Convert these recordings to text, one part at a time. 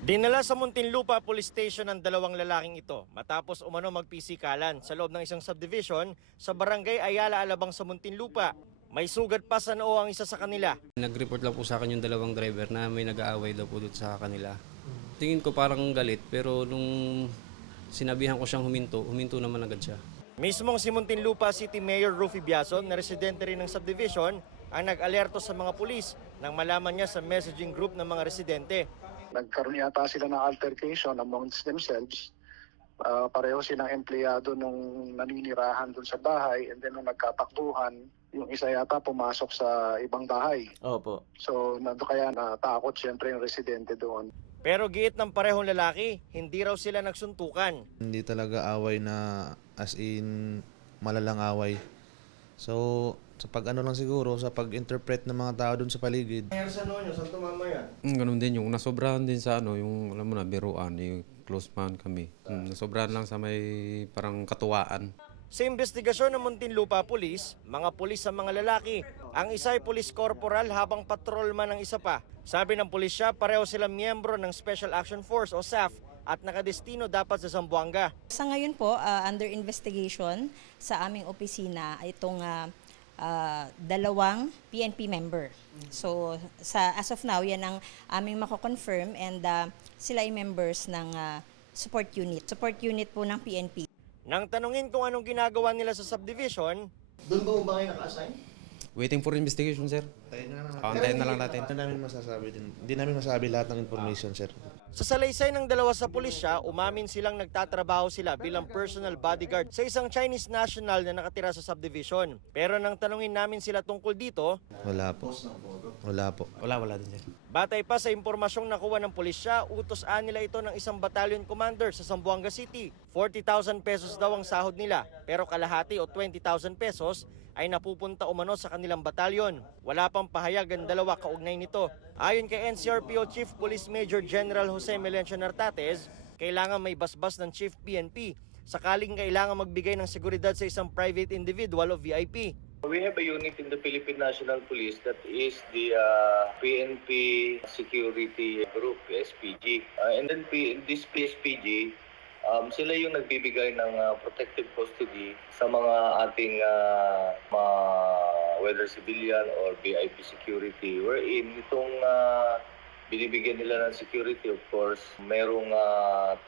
Dinala sa Muntinlupa Police Station ang dalawang lalaking ito matapos umano magpisikalan sa loob ng isang subdivision sa barangay Ayala Alabang sa Muntinlupa. May sugat pa sa noo ang isa sa kanila. Nag-report lang po sa akin yung dalawang driver na may nag-aaway daw po doon sa kanila. Tingin ko parang galit pero nung sinabihan ko siyang huminto naman agad siya. Mismong si Muntinlupa City Mayor Rufy Biazon na residente rin ng subdivision ang nag-alerto sa mga pulis nang malaman niya sa messaging group ng mga residente. Nagkaroon yata sila ng altercation amongst themselves. Pareho silang empleyado nung naninirahan dun sa bahay, and then nung nagkatakbuhan, yung isa yata pumasok sa ibang bahay. Opo. So kaya natakot siyempre yung residente doon. Pero giit ng parehong lalaki, hindi raw sila nagsuntukan. Hindi talaga away na as in malalang away. So sa pag-ano lang siguro, sa pag-interpret ng mga tao dun sa paligid. Nangyari sa noo nyo, saan tumama yan? Ganun din yung nasobrahan din sa yung alam mo na biruan, yung close man kami. Nasobrahan lang sa may parang katuwaan. Sa investigasyon ng Muntinlupa Police, mga pulis sa mga lalaki. Ang isa ay police corporal habang patrolman ng isa pa. Sabi ng pulisya, pareho silang miyembro ng Special Action Force o SAF at nakadestino dapat sa Zamboanga. Sa ngayon po, under investigation sa aming opisina itong dalawang PNP member. So as of now, yan ang aming mako-confirm, and sila ay members ng support unit. Support unit po ng PNP. Nang tanungin kung anong ginagawa nila sa subdivision, doon ba kayo naka-assign? Waiting for investigation, sir. Antayin na lang natin. Hindi namin masabi lahat ng information, sir. Sa salaysay ng dalawa sa pulisya, umamin silang nagtatrabaho sila bilang personal bodyguard sa isang Chinese national na nakatira sa subdivision. Pero nang tanungin namin sila tungkol dito, Wala po. Wala po. Wala din, sir. batay pa sa impormasyong nakuha ng pulisya, utos nila ito ng isang battalion commander sa Zamboanga City. 40,000 pesos daw ang sahod nila, pero kalahati o 20,000 pesos ay napupunta umano sa kanilang batalyon. Wala pang pahayag ang dalawa kaugnay nito. Ayon kay NCRPO Chief Police Major General Jose Melencio Nartates, kailangan may basbas ng Chief PNP sakaling kailangan magbigay ng seguridad sa isang private individual o VIP. We have a unit in the Philippine National Police that is the PNP Security Group, SPG. And then this PSPG, sila yung nagbibigay ng protective custody sa mga ating whether civilian or VIP security. Wherein itong binibigyan nila ng security, of course, merong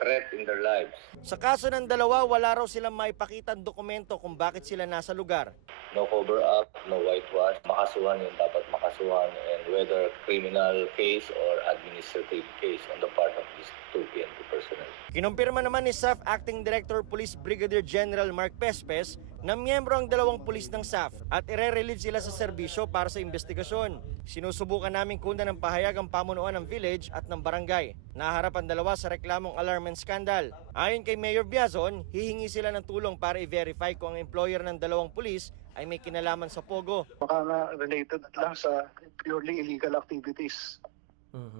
threat in their lives. Sa kaso ng dalawa, wala raw silang maipakitang dokumento kung bakit sila nasa lugar. No cover up, no whitewash. Makasuhan yung dapat makasuhan, and whether criminal case or administrative case on the part of these two PNP personnel. Kinumpirma naman ni SAF Acting Director Police Brigadier General Mark Pespes na miyembro ang dalawang pulis ng SAF at ire-relieve sila sa serbisyo para sa investigasyon. Sinusubukan namin kundan ng pahayag ang pamunuan ng village at ng barangay. Naharap ang dalawa sa reklamong alarm and scandal. Ayon kay Mayor Biazon, hihingi sila ng tulong para i-verify kung ang employer ng dalawang pulis ay may kinalaman sa Pogo. Baka nga related lang sa purely illegal activities.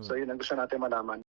So yun ang gusto natin malaman.